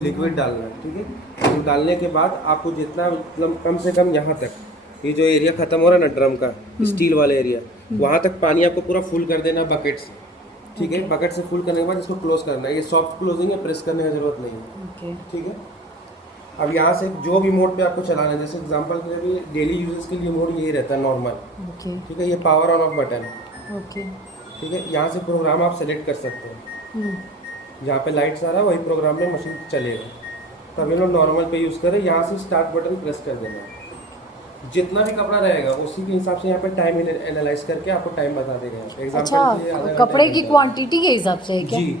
Liquid डालना है, ठीक है। तो डालने के बाद आपको जितना मतलब कम से कम यहाँ तक ये जो एरिया खत्म हो रहा है ना ड्रम का स्टील वाला एरिया, वहाँ तक पानी आपको पूरा फुल कर देना बकेट से, ठीक है। बकेट से फुल करने के बाद इसको क्लोज करना है। ये सॉफ्ट क्लोजिंग है, प्रेस करने की जरूरत नहीं है, ठीक है। अब यहाँ से जो भी मोड पे आपको चलाना है, जैसे एग्जांपल के लिए भी डेली यूजेस के लिए मोड यही रहता है नॉर्मल, ठीक है। ये पावर ऑन ऑफ बटन, ठीक है। यहाँ से प्रोग्राम आप सेलेक्ट कर सकते हैं। जहाँ पे लाइट्स आ रहा है वही प्रोग्राम में मशीन चलेगा। तो अभी लोग नॉर्मल पे यूज़ करें, यहाँ से स्टार्ट बटन प्रेस कर देना है। जितना भी कपड़ा रहेगा उसी के हिसाब से यहाँ पे टाइम एनालाइज करके आपको टाइम बता देगा। अच्छा, कपड़े की क्वांटिटी के हिसाब से है क्या? जी,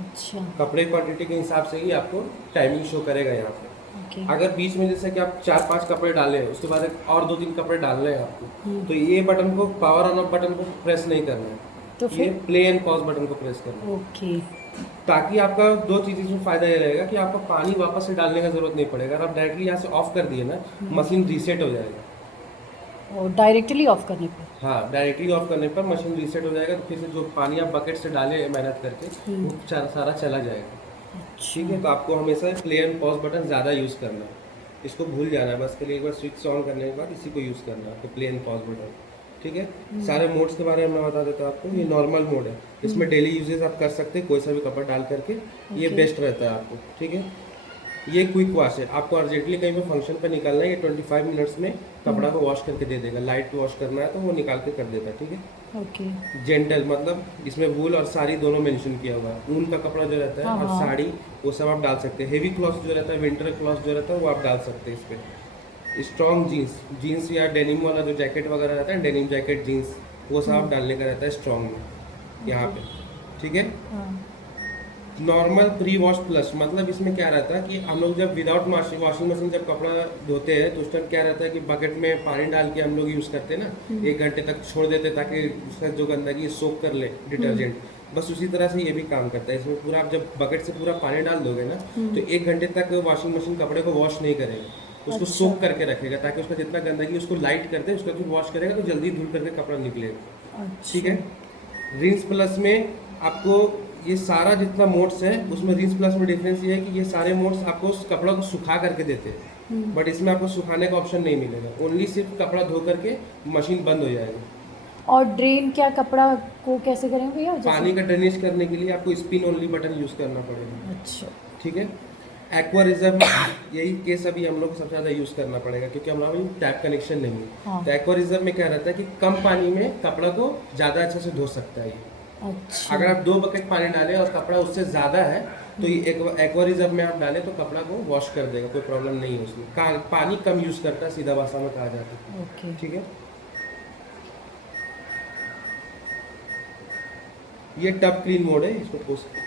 अच्छा, कपड़े क्वांटिटी के हिसाब से ही आपको टाइमिंग शो करेगा यहाँ पे। अगर बीच में जैसे कि आप 4-5 कपड़े डाले हैं, उसके बाद और 2-3 कपड़े डालने हैं आपको, तो ये बटन को पावर ऑन ऑफ बटन को प्रेस नहीं करना है, तो ये प्ले एंड पॉज बटन को प्रेस करना है। ओके, ताकि आपका दो चीज़ में फ़ायदा ये रहेगा कि आपको पानी वापस से डालने का ज़रूरत नहीं पड़ेगा। अगर आप डायरेक्टली यहाँ से ऑफ कर दिए ना, मशीन रीसेट हो जाएगा। और डायरेक्टली ऑफ करने पे? हाँ, डायरेक्टली ऑफ करने पर मशीन रीसेट हो जाएगा, तो फिर से जो पानी आप बकेट से डाले मेहनत करके वो सारा चला जाएगा, ठीक है। तो आपको हमेशा प्ले एंड पॉज बटन ज़्यादा यूज़ करना है, इसको भूल जाना है बस। के लिए एक बार स्विच ऑन करने के बाद इसी को यूज़ करना है आपको, प्ले एंड पॉज बटन, ठीक है। सारे मोड्स के बारे में मैं बता देता हूँ आपको। ये नॉर्मल मोड है, इसमें डेली यूजेस आप कर सकते हैं, कोई सा भी कपड़ा डाल करके, ये बेस्ट रहता है आपको, ठीक है। ये क्विक वॉश है, आपको अर्जेंटली कहीं पे फंक्शन पे निकलना है, ये 25 मिनट्स में कपड़ा को वॉश करके दे देगा। लाइट वॉश करना है तो वो निकाल के कर देता है, ठीक है। ओके, जेंटल मतलब इसमें वूल और साड़ी दोनों मेंशन किया हुआ है। ऊन का कपड़ा जो रहता है और साड़ी, वो सब आप डाल सकते हैं। हेवी क्लॉथ जो रहता है, विंटर क्लॉथ जो रहता है, वो आप डाल सकते हैं इस पर। स्ट्रॉन्ग जीन्स या डेनिम वाला जो जैकेट वगैरह रहता है, डेनिम जैकेट जीन्स, वो सब आप डालने का रहता है स्ट्रॉन्ग में यहाँ पे, ठीक है। नॉर्मल प्री वॉश प्लस मतलब इसमें क्या रहता है कि हम लोग जब विदाउट वॉशिंग मशीन जब कपड़ा धोते हैं तो उस टाइम क्या रहता है कि बकेट में पानी डाल के हम लोग यूज़ करते हैं ना, 1 घंटे तक छोड़ देते ताकि उसका जो गंदगी सोख कर ले डिटर्जेंट। बस उसी तरह से ये भी काम करता है। इसमें पूरा आप जब बकेट से पूरा पानी डाल दोगे ना, तो 1 घंटे तक वॉशिंग मशीन कपड़े को वॉश नहीं करेगा, उसको सोख करके रखेगा, ताकि उसका जितना गंदगी उसको लाइट कर दे, उसका फिर वॉश करेगा तो जल्दी धुल करके कपड़ा निकलेगा, ठीक है। रिंस प्लस में आपको ये सारा जितना मोड्स है उसमें रिंस प्लस में डिफरेंस ये है कि ये सारे मोड्स आपको उस कपड़ा को सुखा करके देते हैं, बट इसमें आपको सुखाने का ऑप्शन नहीं मिलेगा। ओनली सिर्फ कपड़ा धो करके मशीन बंद हो जाएगी। और ड्रेन क्या कपड़ा को कैसे करेंगे भैया? पानी का ड्रेनेज करने के लिए आपको स्पिन ओनली बटन यूज़ करना पड़ेगा, अच्छा, ठीक है। एक्वा रिजर्व यही केस अभी हम लोग को सबसे ज़्यादा यूज़ करना पड़ेगा, क्योंकि हम लोग टैप कनेक्शन नहीं है। हाँ। तो एक्वा रिजर्व में क्या रहता है कि कम पानी में कपड़ा को ज़्यादा अच्छे से धो सकता है ये। अच्छा, अगर आप 2 बकेट पानी डालें और कपड़ा उससे ज़्यादा है तो ये एक्वा रिजर्व में आप डालें तो कपड़ा को वॉश कर देगा, कोई प्रॉब्लम नहीं है उसमें। पानी कम यूज़ करता है, सीधा भाषा में कहा जाता है, ओके, ठीक है। ये टब क्लीन मोड है, इसको पोस्ट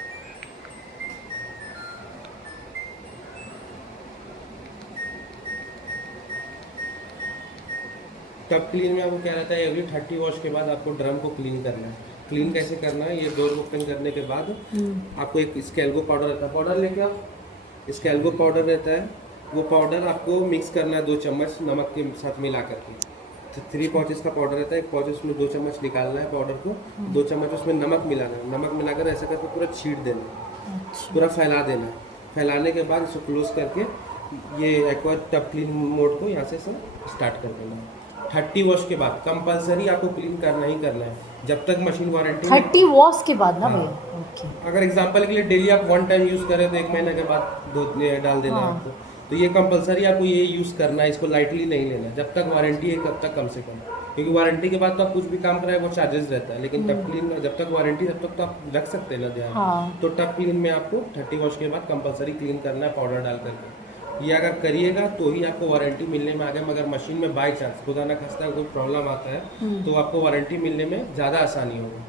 टब क्लीन में आपको क्या रहता है, एवरी 30 वॉश के बाद आपको ड्रम को क्लीन करना है। क्लीन कैसे करना है, ये डोर ओपन करने के बाद आपको एक स्केल्गो पाउडर रहता है, पाउडर लेके आओ। स्केल्गो पाउडर रहता है, वो पाउडर आपको मिक्स करना है 2 चम्मच नमक के साथ मिला करके। 3 पाउचेस का पाउडर रहता है, 1 पाउच उसमें 2 चम्मच निकालना है पाउडर को, 2 चम्मच उसमें नमक मिलाना है। नमक मिलाकर ऐसा करके पूरा छीट देना, पूरा फैला देना। फैलाने के बाद इसको क्लोज करके ये एक्वा टब क्लीन मोड को यहाँ से स्टार्ट कर देना। 30 वॉश के बाद कंपलसरी आपको क्लीन करना ही करना है, जब तक मशीन वारंटी 30 वॉश के बाद ना हाँ। भैया? ओके, अगर एग्जांपल के लिए डेली आप 1 टाइम यूज़ करें तो 1 महीने के बाद डाल देना है आपको। तो ये कंपलसरी आपको ये यूज़ करना है, इसको लाइटली नहीं लेना। जब तक वारंटी है तब तक कम से कम, क्योंकि वारंटी के बाद तो आप कुछ भी काम कराए वो चार्जेस रहता है, लेकिन टब क्लीन जब तक वारंटी तब तक तो आप रख सकते हैं ना ध्यान। हाँ। तो टब क्लीन में आपको 30 वॉश के बाद कंपलसरी क्लीन करना है पाउडर डाल करके। ये अगर करिएगा तो ही आपको वारंटी मिलने में आगे, मगर मशीन में बाई चांस खुदा ना खास्ता कोई प्रॉब्लम आता है तो आपको वारंटी मिलने में ज़्यादा आसानी होगी,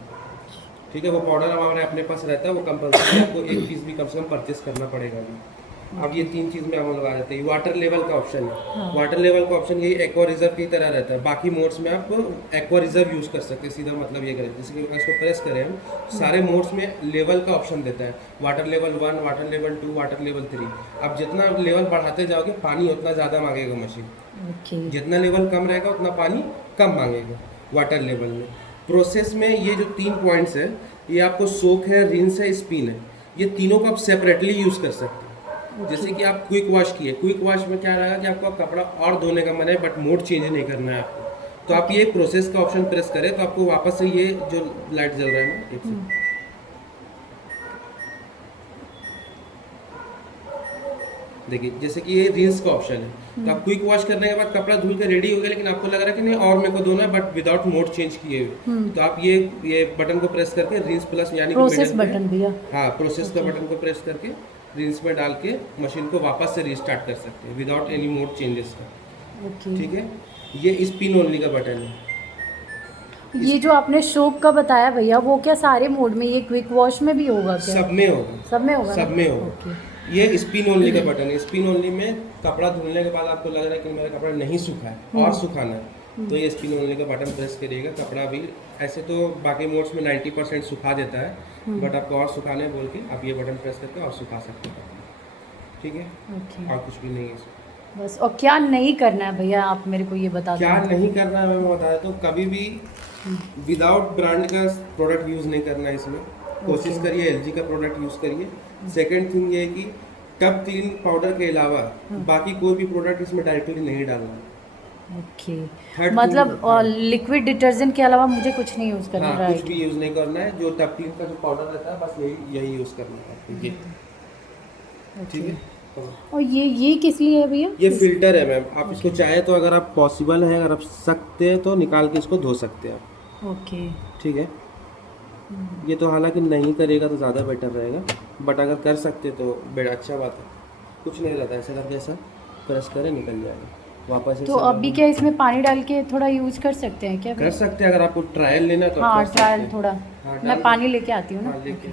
ठीक है। वो पाउडर हमारे अपने पास रहता है, वो कंपलसरी आपको 1 पीस भी कम से कम परचेस करना पड़ेगा। अब ये 3 चीज़ में हम लोग आ जाते हैं। वाटर लेवल का ऑप्शन है, वाटर लेवल का ऑप्शन यही एक्वा रिजर्व की तरह रहता है। बाकी मोड्स में आप एक्वा रिजर्व यूज़ कर सकते हैं, सीधा मतलब ये करें जैसे कि इसको प्रेस करें हम, सारे मोड्स में लेवल का ऑप्शन देता है। Water level 1, water level 2, water level 3। अब जितना लेवल बढ़ाते जाओगे पानी उतना ज़्यादा मांगेगा मशीन, ओके, जितना लेवल कम रहेगा उतना पानी कम मांगेगा वाटर लेवल में। प्रोसेस में ये जो 3 पॉइंट्स है, ये आपको सोक है, रिंस है, स्पिन है, ये तीनों को आप सेपरेटली यूज़ कर सकते हैं। जैसे कि आप क्विक वॉश किए, क्विक वॉश में क्या रहेगा कि आपको कपड़ा और धोने का मन है बट मोड चेंज नहीं करना है आपको, तो आप ये प्रोसेस का ऑप्शन प्रेस करें तो आपको वापस से ये जो लाइट जल रहा है ना, एक सेकंड, देखिए जैसे कि ये रिंस का ऑप्शन है, तो आप क्विक वॉश करने के बाद कपड़ा धुल के रेडी हो गया, लेकिन आपको लग रहा है कि नहीं और मेरे को धोना है बट विदाउट मोड चेंज किए हुए, तो आप ये बटन को प्रेस करके रिंस प्लस यानी कि प्रोसेस middle में- बटन भैया। हाँ, प्रोसेस का बटन को प्रेस करके रिंस में डाल के मशीन को वापस से रीस्टार्ट कर सकते हैं विदाउट एनी मोड चेंजेस का। ओके। ठीक है, ये स्पिन ओनली का बटन है। ये जो आपने सोप का बताया भैया, वो क्या सारे मोड में, ये क्विक वॉश में भी होगा क्या? सब में होगा, सब में होगा ना? सब में होगा। ओके। ये स्पिन ओनली का बटन है। स्पिन ओनली में कपड़ा धुलने के बाद आपको लग रहा है कि मेरा कपड़ा नहीं सूखा है और सुखाना है, तो ये स्पिन ओनली का बटन प्रेस करिएगा, कपड़ा भी ऐसे तो बाकी मोड्स में 90% सुखा देता है, बट आपको और सुखाने बोल के आप ये बटन प्रेस करके और सुखा सकते हैं। ठीक है, ओके। और कुछ भी नहीं है इसमें। बस, और क्या नहीं करना है भैया, आप मेरे को ये बता क्या दो। नहीं करना है मैं बताया, तो कभी भी विदाउट ब्रांड का प्रोडक्ट यूज़ नहीं करना है इसमें। कोशिश करिए LG का प्रोडक्ट यूज़ करिए। सेकंड थिंग ये है कि टब क्लीन पाउडर के अलावा बाकी कोई भी प्रोडक्ट इसमें डायरेक्टली नहीं डालना। ओके, Third मतलब thing- लिक्विड डिटर्जेंट के अलावा मुझे कुछ नहीं यूज़ करना, हाँ, राइट? कुछ भी यूज़ नहीं करना है। जो टब क्लीन का जो पाउडर रहता है बस यही यूज़ करना है आपको, ये। ठीक है, तो और ये किस लिए है भैया? ये फिल्टर है मैम, आप इसको चाहे तो अगर आप पॉसिबल है, अगर आप सकते हैं तो निकाल के इसको धो सकते हैं आप। ओके। ठीक है, ये तो हालांकि नहीं करेगा तो ज़्यादा बेटर रहेगा, बट अगर कर सकते तो बेटा अच्छा बात है। कुछ नहीं रहता, ऐसा करके ऐसा प्रेस करें निकल जाएगा वापस। तो अभी क्या इसमें पानी डाल के थोड़ा यूज़ कर सकते हैं क्या? कर सकते हैं, अगर आपको ट्रायल लेना तो आप हाँ, कर सकते ट्रायल हैं। थोड़ा। हाँ, मैं पानी लेके आती हूँ ना। हाँ, लेके